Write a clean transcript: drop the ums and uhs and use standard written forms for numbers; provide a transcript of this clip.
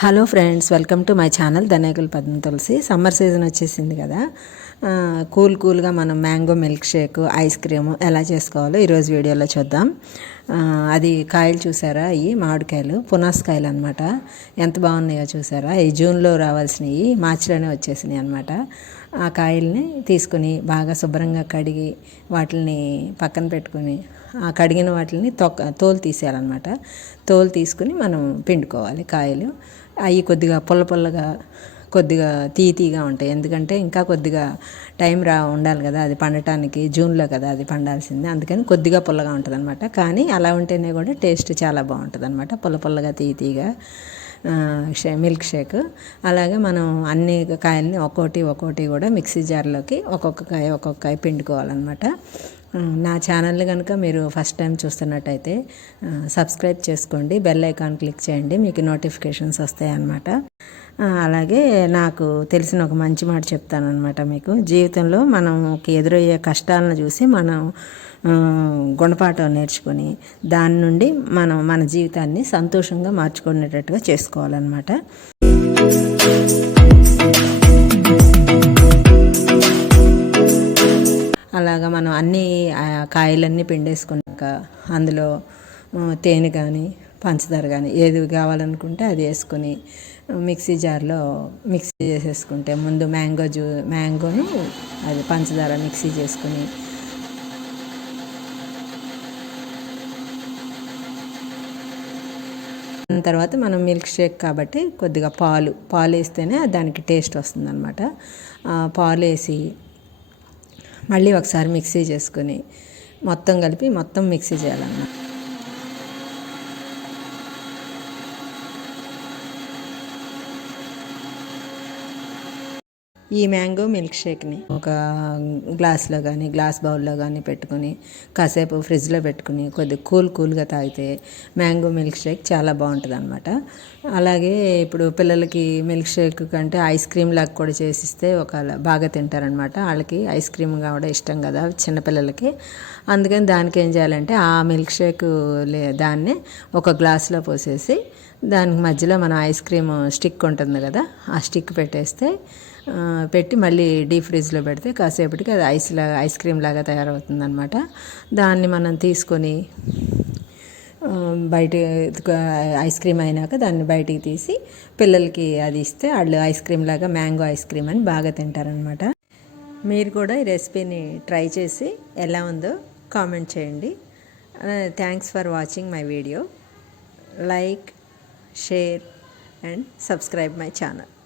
Hello friends, welcome to my channel Dhanekula Padma Tulasi. Summer season వచ్చేసింది కదా. కూల్గా మనం mango milk shake, ice cream ఎలా చేసుకోవాలో ఈరోజు వీడియోలో చూద్దాం. అది కాయలు చూసారా, ఈ మామిడికాయలు పునాసకాయలు అనమాట. ఎంత బాగున్నాయో చూసారా. ఈ జూన్లో రావాల్సినవి మార్చిలోనే వచ్చేసినాయి అనమాట. ఆ కాయల్ని తీసుకుని బాగా శుభ్రంగా కడిగి వాటిని పక్కన పెట్టుకుని, ఆ కడిగిన వాటిని తోలు తీసేయాలన్నమాట. తోలు తీసుకుని మనం పిండుకోవాలి. కాయలు అవి కొద్దిగా పుల్లగా, కొద్దిగా తీగా ఉంటాయి. ఎందుకంటే ఇంకా కొద్దిగా టైం ఉండాలి కదా, అది పండటానికి. జూన్లో కదా అది పండాల్సింది, అందుకని కొద్దిగా పుల్లగా ఉంటుంది అనమాట. కానీ అలా ఉంటేనే కూడా టేస్ట్ చాలా బాగుంటుంది అనమాట. పుల్లగా తీగా మిల్క్ షేక్. అలాగే మనం అన్ని కాయల్ని ఒక్కోటి కూడా మిక్సీ జార్లోకి ఒక్కొక్క కాయ పిండుకోవాలన్నమాట. నా ఛానల్ని కనుక మీరు ఫస్ట్ టైం చూస్తున్నట్టయితే సబ్స్క్రైబ్ చేసుకోండి, బెల్ ఐకాన్ క్లిక్ చేయండి, మీకు నోటిఫికేషన్స్ వస్తాయి అన్నమాట. అలాగే నాకు తెలిసిన ఒక మంచి మాట చెప్తాను అనమాట మీకు. జీవితంలో మనకి ఎదురయ్యే కష్టాలను చూసి మనం గుణపాఠం నేర్చుకొని దాని నుండి మనం మన జీవితాన్ని సంతోషంగా మార్చుకునేటట్టుగా చేసుకోవాలన్నమాట. అలాగా మనం అన్ని కాయలన్నీ పిండేసుకున్నాక అందులో తేనె కానీ పంచదార కానీ ఏది కావాలనుకుంటే అది వేసుకొని మిక్సీ జార్లో మిక్సీ చేసేసుకుంటే, ముందు మ్యాంగోను అది పంచదార మిక్సీ చేసుకుని తర్వాత మనం మిల్క్ షేక్ కాబట్టి కొద్దిగా పాలు వేస్తేనే దానికి టేస్ట్ వస్తుందన్నమాట. పాలు వేసి మళ్ళీ ఒకసారి మిక్సీ చేసుకుని మొత్తం కలిపి మిక్సీ చేయాలన్నమాట. ఈ మ్యాంగో మిల్క్ షేక్ని ఒక గ్లాస్లో కానీ గ్లాస్ బౌల్లో కానీ పెట్టుకుని కాసేపు ఫ్రిడ్జ్లో పెట్టుకుని కొద్దిగా కూల్గా తాగితే మ్యాంగో మిల్క్ షేక్ చాలా బాగుంటుంది అనమాట. అలాగే ఇప్పుడు పిల్లలకి మిల్క్ షేక్ కంటే ఐస్ క్రీమ్ లాగా కూడా చేసిస్తే బాగా తింటారనమాట. వాళ్ళకి ఐస్ క్రీమ్ కూడా ఇష్టం కదా చిన్నపిల్లలకి. అందుకని దానికి ఏం చేయాలంటే ఆ మిల్క్ షేక్ దాన్ని ఒక గ్లాస్లో పోసేసి దానికి మధ్యలో మనం ఐస్ క్రీమ్ స్టిక్ ఉంటుంది కదా, ఆ స్టిక్ పెట్టి మళ్ళీ డీప్ ఫ్రిడ్జ్లో పెడితే కాసేపటికి అది ఐస్ క్రీమ్ లాగా తయారవుతుంది అనమాట. దాన్ని మనం తీసుకొని బయట ఐస్ క్రీమ్ అయినాక దాన్ని బయటికి తీసి పిల్లలకి అది ఇస్తే వాళ్ళు ఐస్ క్రీమ్ లాగా మ్యాంగో ఐస్ క్రీమ్ అని బాగా తింటారనమాట. మీరు కూడా ఈ రెసిపీని ట్రై చేసి ఎలా ఉందో కామెంట్ చేయండి. Thanks for watching my video. Like, share and subscribe my channel.